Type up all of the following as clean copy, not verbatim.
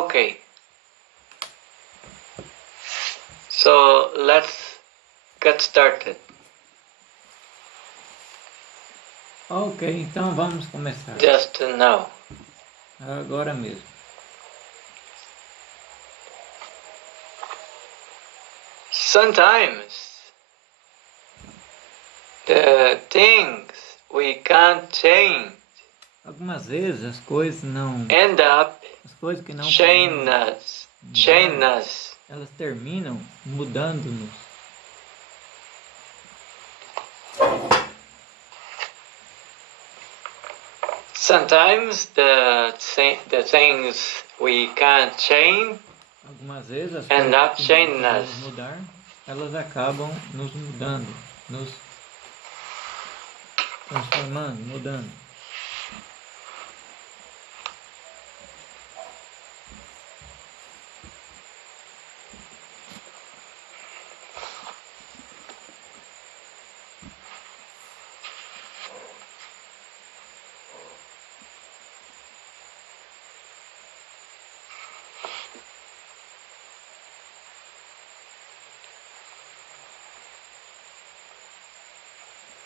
Okay. So let's get started. Ok, então vamos começar. Just now. Agora mesmo. Sometimes the things we can't change Algumas vezes as coisas não. end up As coisas que não chain podemos us. elas terminam mudando-nos. Sometimes the things we can't change Algumas vezes as end coisas up que não chaining podemos us. mudar, elas acabam nos mudando, nos transformando, mudando.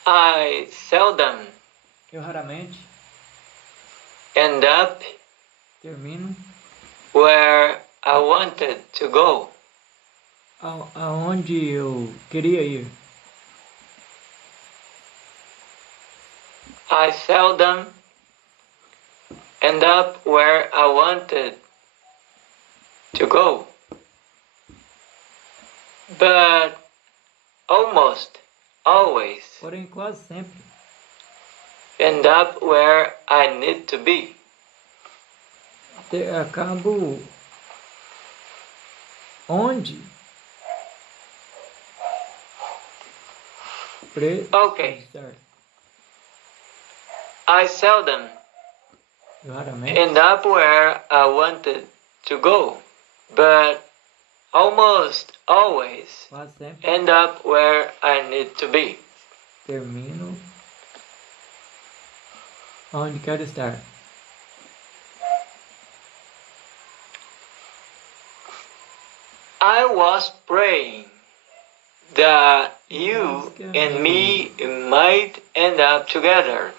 I seldom Eu raramente end up termino where I wanted to go. aonde eu queria ir. I seldom end up where I wanted to go. But almost always Porém, quase sempre end up where I need to be. acabo onde Okay. estar. I seldom Eu raramente end up where I wanted to go, but almost always quase sempre end up where I need to be. termino onde quero estar. I was praying that you and me might end up together.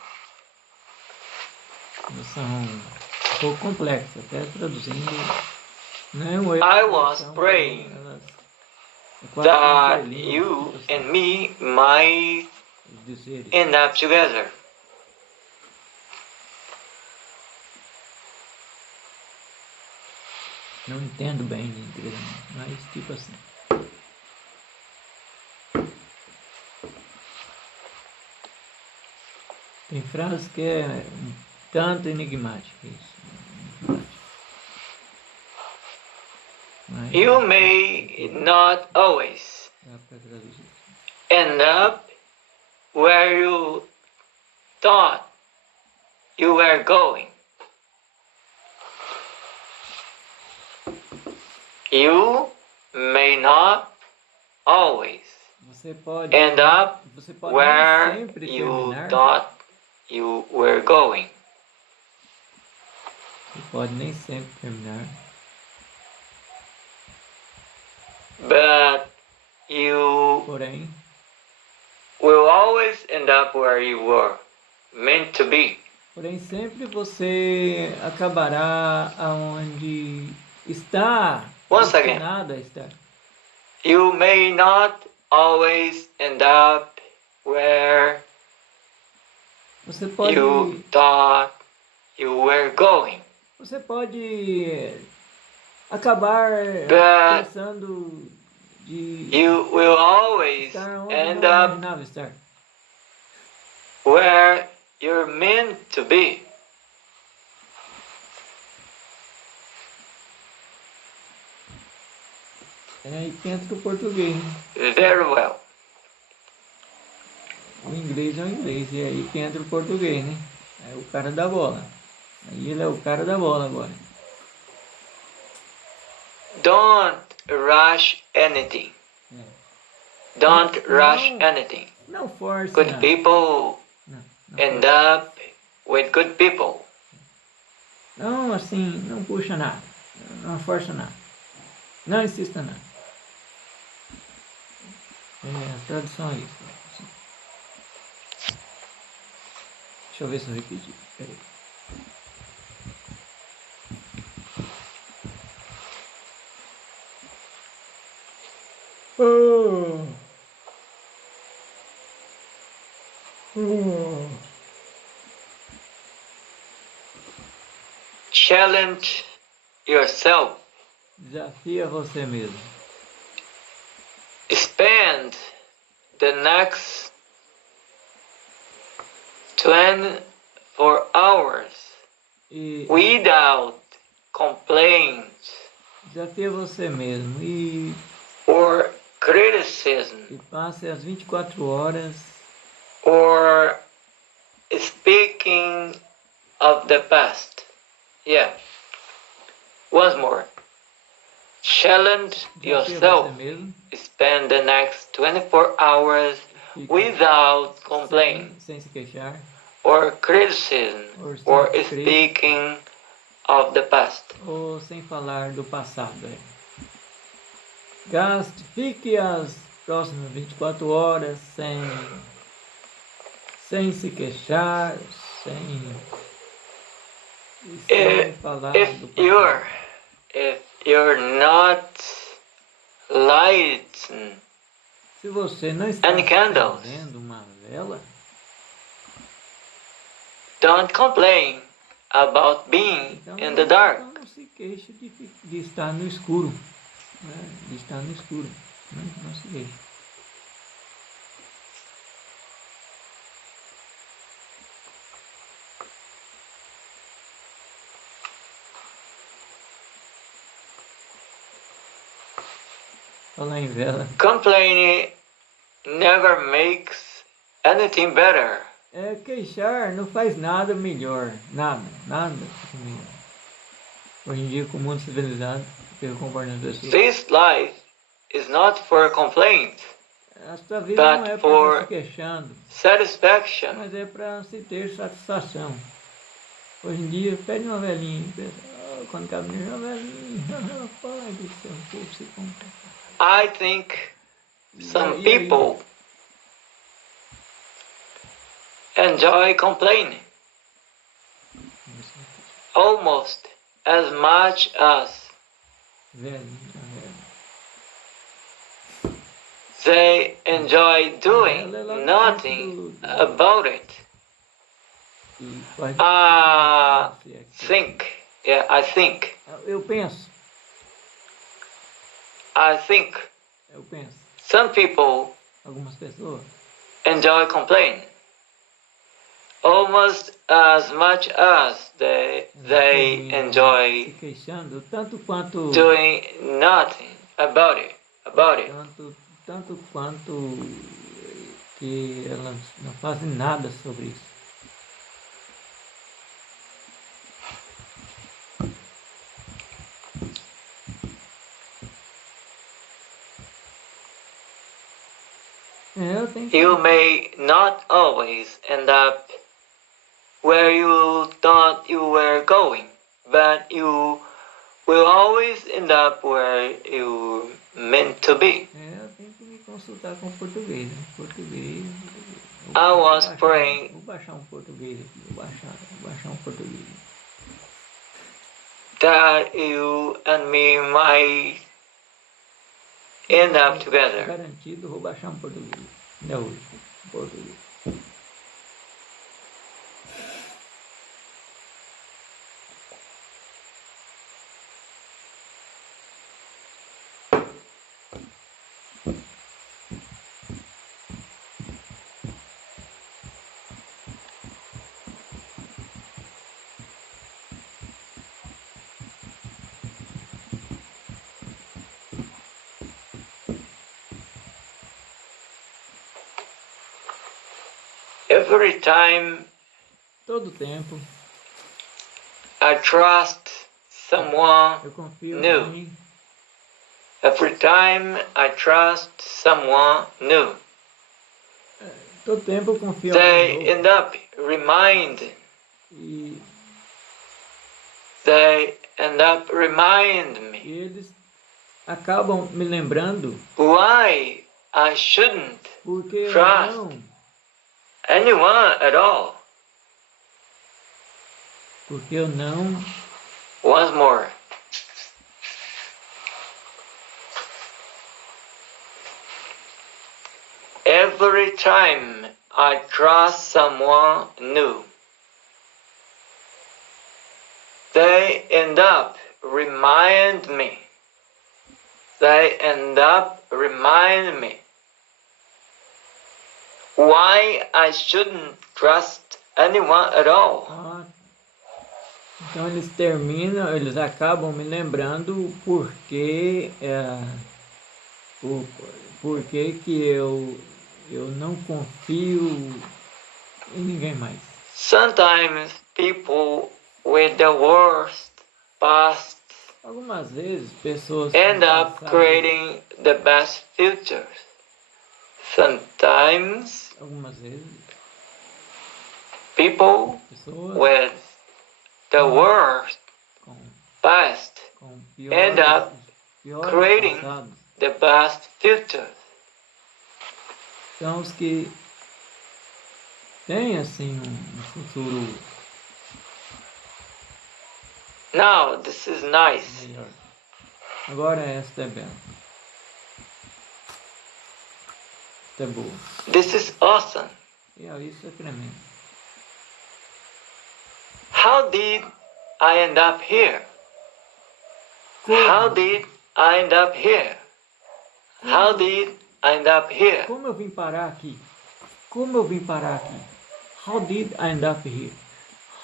São um pouco complexa, até traduzindo. Não é um erro. I was praying that you and me might end up together. Não entendo bem de inglês, mas tipo assim. Tem frases que é um tanto enigmática isso. Mas You may not always dá para traduzir. end up where you thought you were going. You may not always Você pode end up nem where sempre you terminar. thought you were going. Você pode nem sempre terminar. But you Porém, will always end up where you were meant to be. sempre você acabará aonde está Once again, destinado a estar. you may not always end up where Você pode you thought you were going. Você pode acabar But pensando de you will always estar onde end não up imaginava estar. where you're meant to be. É aí que entra o português. Very well. O inglês é o inglês, e é aí que entra o português, né? É o cara da bola. Aí ele é o cara da bola agora. Don't rush anything. Don't rush anything. Não force Good nada. people Não end force. up with good people. Não, assim, não puxa nada. Não força nada. Não insista nada. A tradução é isso. Deixa eu ver se eu repeti. Peraí. Challenge yourself. Desafia você mesmo. Spend the next 24 hours without complaints Desafia você mesmo or criticism passe as 24 horas or speaking of the past. Yeah. Once more. Challenge yourself. Spend the next 24 hours without complaint sem se queixar or criticism or speaking of the past. Ou sem falar do passado. Fique as próximas 24 horas sem se queixar, sem falar do passado. If you're not lighting se você não está acendendo uma vela, don't complain about being in the dark. Então não se queixe de estar no escuro. De estar no escuro. Não se queixe. Falar em vela. Complaining never makes anything better. Queixar não faz nada melhor. Nada melhor. Hoje em dia, com o mundo civilizado, eu concordo nas pessoas. This life is not for complaint, a sua vida não é para se queixando, satisfaction. Mas é para se ter satisfação. Hoje em dia, pede uma velhinha, quando caminha uma velhinha, pai do céu, o povo se compra. I think some people enjoy complaining almost as much as they enjoy doing nothing about it. I think. Eu penso. Some people Algumas pessoas enjoy complaining almost as much as they enjoy se queixando, tanto quanto doing nothing about it. Tanto quanto que elas não fazem nada sobre isso. You may not always end up where you thought you were going, but you will always end up where you meant to be. Eu tenho que me consultar com português, né? Português. I was praying. Vou baixar um português aqui. Vou baixar um português. That you and me might end up together. Garantido, vou baixar um português. Ainda hoje. Português. Every time todo tempo I trust someone eu confio new. Every time I trust someone new. Todo tempo eu confio They end up reminding they end up remind me E eles acabam me lembrando why I shouldn't porque eu trust não, anyone at all. porque eu não. Once more. Every time I trust someone new, they end up remind me. They end up remind me why I shouldn't trust anyone at all. Ah, então eles acabam me lembrando porque o porquê que eu não confio em ninguém mais. Sometimes people with the worst past Algumas vezes pessoas end com up passado, creating the best futures. Sometimes algumas vezes people pessoas with the worst com, past com end up piores creating passados the best futures. são os que têm assim um futuro Now this is nice. melhor. Agora esta é bela. Esta é boa. This is awesome. E isso é tremendo. How did I end up here? How did I end up here? How did I end up here? Como eu vim parar aqui? Como eu vim parar aqui? How did I end up here?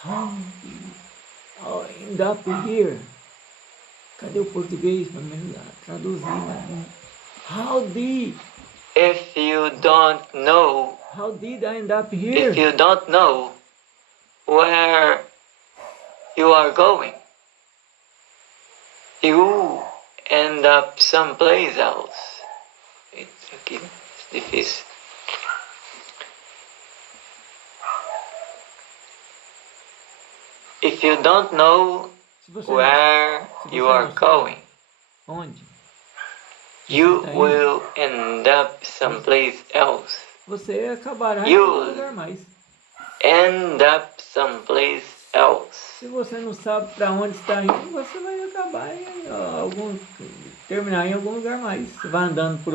How did I end up here? Cadê o português para me traduzir? How did? If you don't know, How did I end up here? if you don't know where you are going, you end up someplace else. It's aqui, it's difícil. If you don't know Se você where you are going, onde? you Você tá indo? will end up someplace else. Você acabará em You- algum lugar mais. End up someplace else. Se você não sabe para onde está indo, você vai acabar terminar em algum lugar mais. Você vai andando por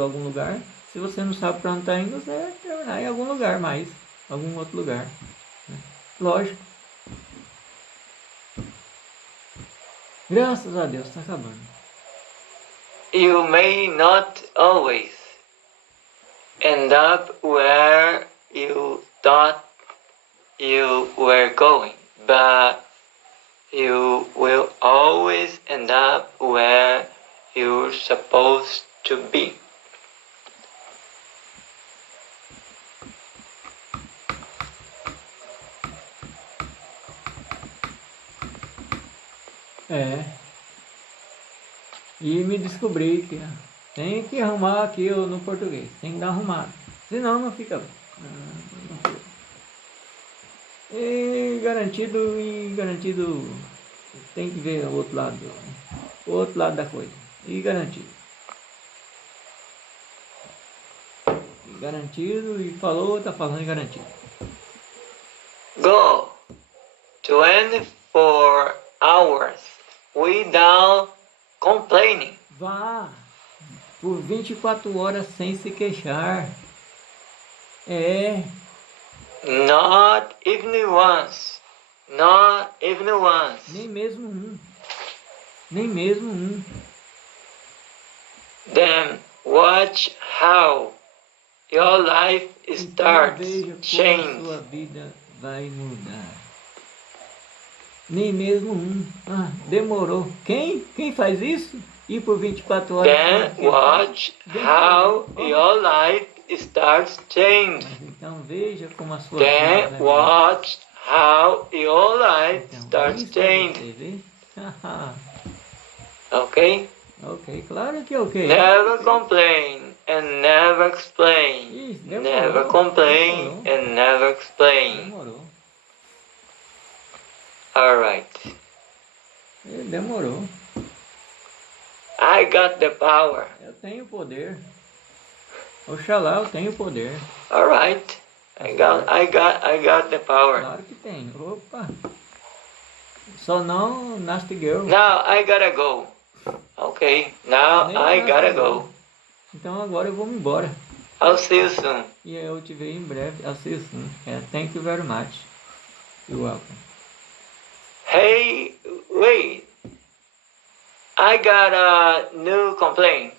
algum lugar. Se você não sabe para onde está indo, você vai terminar em algum lugar mais, algum outro lugar. Lógico. Graças a Deus, está acabando. You may not always end up where you thought you were going, but you will always end up where you're supposed to be. E me descobri que tem que arrumar aqui no português. Tem que dar arrumado. Senão não fica bom. Não fica. E garantido tem que ver o outro lado da coisa. E garantido. E garantido e falou, tá falando e garantido. Go 24 hours without complaining. Vá por 24 horas sem se queixar. É. Not even once. Not even once. Nem mesmo um. Nem mesmo um. Then watch how your life Então starts veja como a change. sua vida vai mudar. Nem mesmo um. Ah, demorou. Quem faz isso? Ir por 24 horas. Then watch how your life starts change. Mas então veja como a sua vida Then vai mudar. watch how your life Então, starts isso pra change. você ver. Okay? Ok, claro que ok. Never complain and never explain. Ih, demorou. Never complain Demorou. and never explain. Demorou. Alright. Demorou. I got the power. Eu tenho poder. Oxalá, eu tenho poder. All right. I got the power. Claro que tem. Opa. Só não Nasty Girl. Now I gotta go. Okay, now Nem I Nasty gotta Girl. go. Então agora eu vou me embora. I'll see you soon. E eu te vejo em breve. I'll see you soon. Thank you very much. You're welcome. Hey, wait. I got a new complaint.